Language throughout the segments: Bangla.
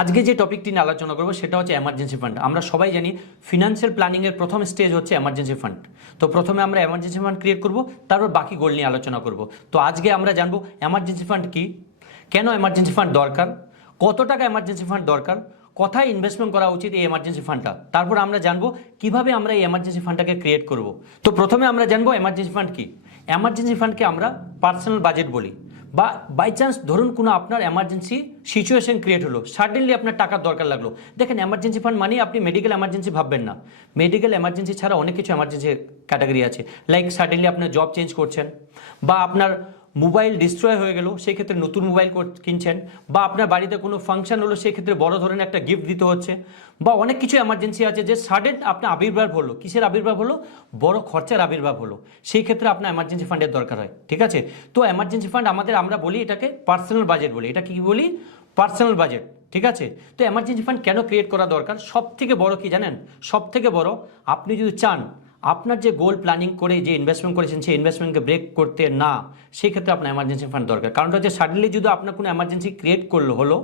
আজকে যে টপিকটি নিয়ে আলোচনা করবো সেটা হচ্ছে এমার্জেন্সি ফান্ড। আমরা সবাই জানি ফিনান্সিয়াল প্ল্যানিং এর প্রথম স্টেজ হচ্ছে এমার্জেন্সি ফান্ড। তো প্রথমে আমরা এমার্জেন্সি ফান্ড ক্রিয়েট করব, তারপর বাকি গোল নিয়ে আলোচনা করব। তো আজকে আমরা জানবো এমার্জেন্সি ফান্ড কি, কেন এমার্জেন্সি ফান্ড দরকার, কত টাকা এমার্জেন্সি ফান্ড দরকার, কোথায় ইনভেস্টমেন্ট করা উচিত এই এমার্জেন্সি ফান্ডটা, তারপর আমরা জানবো কিভাবে আমরা এই এমার্জেন্সি ফান্ডটাকে ক্রিয়েট করব। তো প্রথমে আমরা জানবো এমার্জেন্সি ফান্ড কি। এমার্জেন্সি ফান্ডকে আমরা পার্সোনাল বাজেট বলি, বা বাই চান্স ধরুন কোনো আপনার এমার্জেন্সি সিচুয়েশন ক্রিয়েট হলো, সাডেনলি আপনার টাকার দরকার লাগলো। দেখেন এমার্জেন্সি ফান্ড মানে আপনি মেডিকেল এমার্জেন্সি ভাববেন না। মেডিকেল এমার্জেন্সি ছাড়া অনেক কিছু এমার্জেন্সি ক্যাটাগরি আছে। লাইক সাডেনলি আপনার জব চেঞ্জ করছেন, বা আপনার মোবাইল ডিস্ট্রয় হয়ে গেল, সেই ক্ষেত্রে নতুন মোবাইল কিনছেন, বা আপনার বাড়িতে কোনো ফাংশন হলো, সেই ক্ষেত্রে বড় ধরনের একটা গিফট দিতে হচ্ছে, বা অনেক কিছু এমার্জেন্সি আছে যে সাডেন আপনার আবির্ভাব হলো। কিসের আবির্ভাব হলো? বড় খরচার আবির্ভাব হলো। সেই ক্ষেত্রে আপনার এমার্জেন্সি ফান্ডের দরকার হয়। ঠিক আছে, তো এমার্জেন্সি ফান্ড আমরা বলি এটাকে পার্সোনাল বাজেট বলি। এটা কি বলি? Personal budget. ঠিক আছে, তো এমার্জেন্সি ফান্ড কেন ক্রিয়েট করা দরকার? সব থেকে বড় কি জানেন? সব থেকে বড়, আপনি যদি চান আপনার যে গোল প্ল্যানিং করে যে ইনভেস্টমেন্ট করেছেন সেই ইনভেস্টমেন্টকে ব্রেক করতে না, সেই ক্ষেত্রে আপনার এমার্জেন্সি ফান্ড দরকার। কারণটা হচ্ছে সাডেনলি যদি আপনার কোনো এমার্জেন্সি ক্রিয়েট হলো,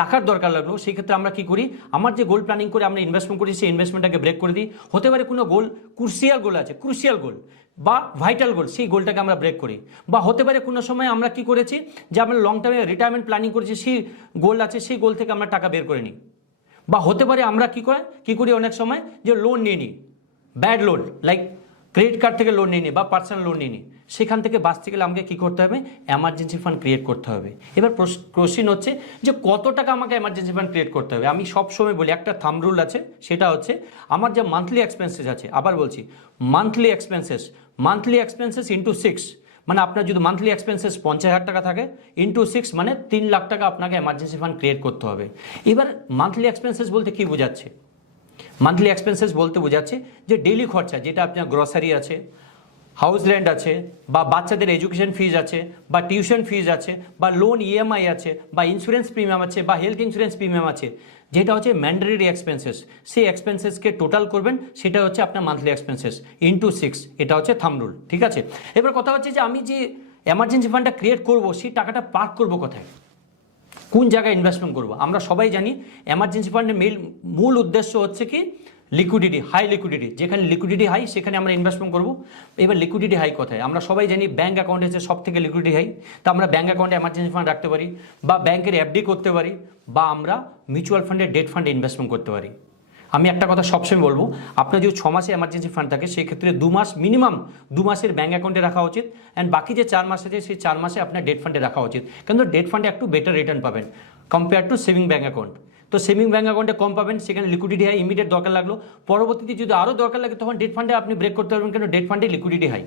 টাকার দরকার লাগলো, সেই ক্ষেত্রে আমরা কি করি? আমার যে গোল প্ল্যানিং করে আমরা ইনভেস্টমেন্ট করি সেই ইনভেস্টমেন্টটাকে ব্রেক করে দিই। হতে পারে কোনো গোল ক্রুশিয়াল গোল আছে, ক্রুশিয়াল গোল বা ভাইটাল গোল, সেই গোলটাকে আমরা ব্রেক করি। বা হতে পারে কোনো সময় আমরা কি করেছি যে আমরা লং টার্মে রিটায়ারমেন্ট প্ল্যানিং করেছি, সেই গোল আছে, সেই গোল থেকে আমরা টাকা বের করে নিই। বা হতে পারে আমরা কি করি অনেক সময় যে লোন নিয়ে নিই, bad loan, like credit card থেকে লোন নিয়ে নিই বা পার্সোনাল লোন নিয়ে নিই। সেখান থেকে বাঁচতে গেলে আমাকে কী করতে হবে? এমার্জেন্সি ফান্ড ক্রিয়েট করতে হবে। এবার কোশ্চিন হচ্ছে যে কত টাকা আমাকে এমার্জেন্সি ফান্ড ক্রিয়েট করতে হবে। আমি সবসময় বলি একটা থাম্ব রুল আছে, সেটা হচ্ছে আমার যে মান্থলি এক্সপেন্সেস আছে, আবার বলছি মান্থলি এক্সপেন্সেস ইন্টু 6, মানে আপনার যদি মান্থলি এক্সপেন্সেস 50,000 টাকা থাকে ইন্টু 6 মানে 3 লাখ টাকা আপনাকে এমার্জেন্সি ফান্ড ক্রিয়েট করতে হবে। এবার মান্থলি এক্সপেন্সেস বলতে কি বোঝাচ্ছে? মান্থলি এক্সপেন্সেস বলতে বোঝাচ্ছে যে ডেইলি খরচা, যেটা আপনার গ্রসারি আছে, হাউস রেন্ট আছে, বা বাচ্চাদের এডুকেশন ফিজ আছে, বা টিউশন ফিজ আছে, বা লোন ইএমআই আছে, বা ইন্স্যুরেন্স প্রিমিয়াম আছে, বা হেলথ ইন্স্যুরেন্স প্রিমিয়াম আছে, যেটা হচ্ছে ম্যান্ডেটরি এক্সপেন্সেস, সেই এক্সপেন্সেসকে টোটাল করবেন, সেটা হচ্ছে আপনার মান্থলি এক্সপেন্সেস ইন্টু 6। এটা হচ্ছে থাম্ব রুল। ঠিক আছে, এবার কথা হচ্ছে যে আমি যে এমার্জেন্সি ফান্ডটা ক্রিয়েট করবো, সেই টাকাটা পার্ক করবো কোথায়, কোন জায়গায় ইনভেস্টমেন্ট করবো? আমরা সবাই জানি এমার্জেন্সি ফান্ডের মূল উদ্দেশ্য হচ্ছে কি? Liquidity, high liquidity. যেখানে লিকুইডিটি হাই সেখানে আমরা ইনভেস্টমেন্ট করবো। এবার লিকুইডিটি হাই কোথায়? আমরা সবাই জানি ব্যাঙ্ক অ্যাকাউন্ট হচ্ছে সব থেকে লিকুইডিটি হাই। তো আমরা ব্যাঙ্ক অ্যাকাউন্টে এমার্জেন্সি ফান্ড রাখতে পারি, বা ব্যাংকের এফডি করতে পারি, বা আমরা মিউচুয়াল ফান্ডে ডেট ফান্ডে ইনভেস্টমেন্ট করতে পারি। আমি একটা কথা সবসময় বলবো, আপনার যদি 6 মাসে এমার্জেন্সি ফান্ড থাকে, সেক্ষেত্রে 2 মাস মিনিমাম 2 মাসের ব্যাঙ্ক অ্যাকাউন্টে রাখা উচিত, অ্যান্ড বাকি যে 4 মাস আছে সেই 4 মাসে আপনার ডেট ফান্ডে রাখা উচিত। কিন্তু ডেট ফান্ডে একটু বেটার রিটার্ন পাবেন compare to saving bank account. তো সেভিং ব্যাঙ্ক অ্যাকাউন্টে কম পাবেন, সেখানে লিকুইডিটি হাই, ইমিডিয়েট দরকার লাগলো, পরবর্তীতে যদি আরও দরকার লাগে তখন ডেট ফান্ডে আপনি ব্রেক করতে পারবেন, কিন্তু ডেট ফান্ডে লিকুইডিটি হাই।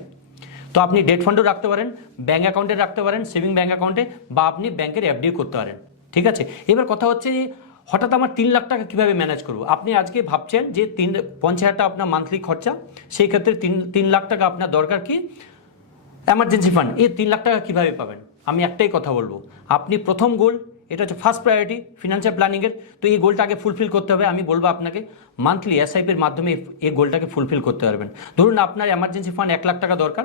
তো আপনি ডেট ফান্ডও রাখতে পারেন, ব্যাঙ্ক অ্যাকাউন্টে রাখতে পারেন, সেভিং ব্যাঙ্ক অ্যাকাউন্টে, বা আপনি ব্যাংকের এফডিও করতে পারেন। ঠিক আছে, এবার কথা হচ্ছে যে হঠাৎ আমার 3 লাখ টাকা কীভাবে ম্যানেজ করবো? আপনি আজকে ভাবছেন যে 50,000 টাকা আপনার মান্থলি খরচা, সেই ক্ষেত্রে 3 লাখ টাকা আপনার দরকার কি? Emergency fund. এই 3 লাখ টাকা কীভাবে পাবেন? আমি একটাই কথা বলবো, আপনি প্রথম গোল, এটা হচ্ছে ফার্স্ট প্রায়োরিটি ফিনান্সিয়াল প্ল্যানিংয়ের। তো এই গোলটা আগে ফুলফিল করতে হবে। আমি বলবো আপনাকে মান্থলি এসআইপির মাধ্যমে এই গোলটাকে ফুলফিল করতে পারবেন। ধরুন আপনার এমার্জেন্সি ফান্ড 1 লাখ টাকা দরকার,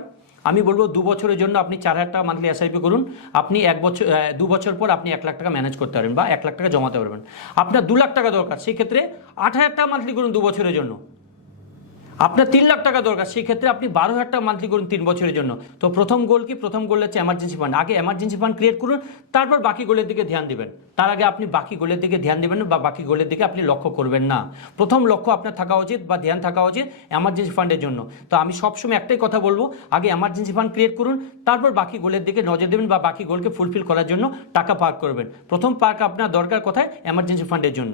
আমি বলবো 2 বছরের জন্য আপনি 4,000 টাকা মান্থলি এসআইপি করুন। আপনি 2 বছর পর আপনি 1 লাখ টাকা ম্যানেজ করতে পারবেন, বা 1 লাখ টাকা জমাতে পারবেন। আপনার 2 লাখ টাকা দরকার, সেই ক্ষেত্রে 8,000 টাকা মান্থলি করুন 2 বছরের জন্য। আপনার 3 লাখ টাকা দরকার, সেই ক্ষেত্রে আপনি 12,000 টাকা মান্থলি করুন 3 বছরের জন্য। তো প্রথম গোল কি? প্রথম গোল হচ্ছে এমার্জেন্সি ফান্ড। আগে এমার্জেন্সি ফান্ড ক্রিয়েট করুন, তারপর বাকি গোলের দিকে ধ্যান দিবেন। তার আগে আপনি বাকি গোলের দিকে ধ্যান দেবেন না, বা বাকি গোলের দিকে আপনি লক্ষ্য করবেন না। প্রথম লক্ষ্য আপনার থাকা উচিত বা ধ্যান থাকা উচিত এমার্জেন্সি ফান্ডের জন্য। তো আমি সবসময় একটাই কথা বলবো, আগে এমার্জেন্সি ফান্ড ক্রিয়েট করুন, তারপর বাকি গোলের দিকে নজর দেবেন, বা বাকি গোলকে ফুলফিল করার জন্য টাকা পার্ক করবেন। প্রথম পার্ক আপনার দরকার কোথায়? এমার্জেন্সি ফান্ডের জন্য।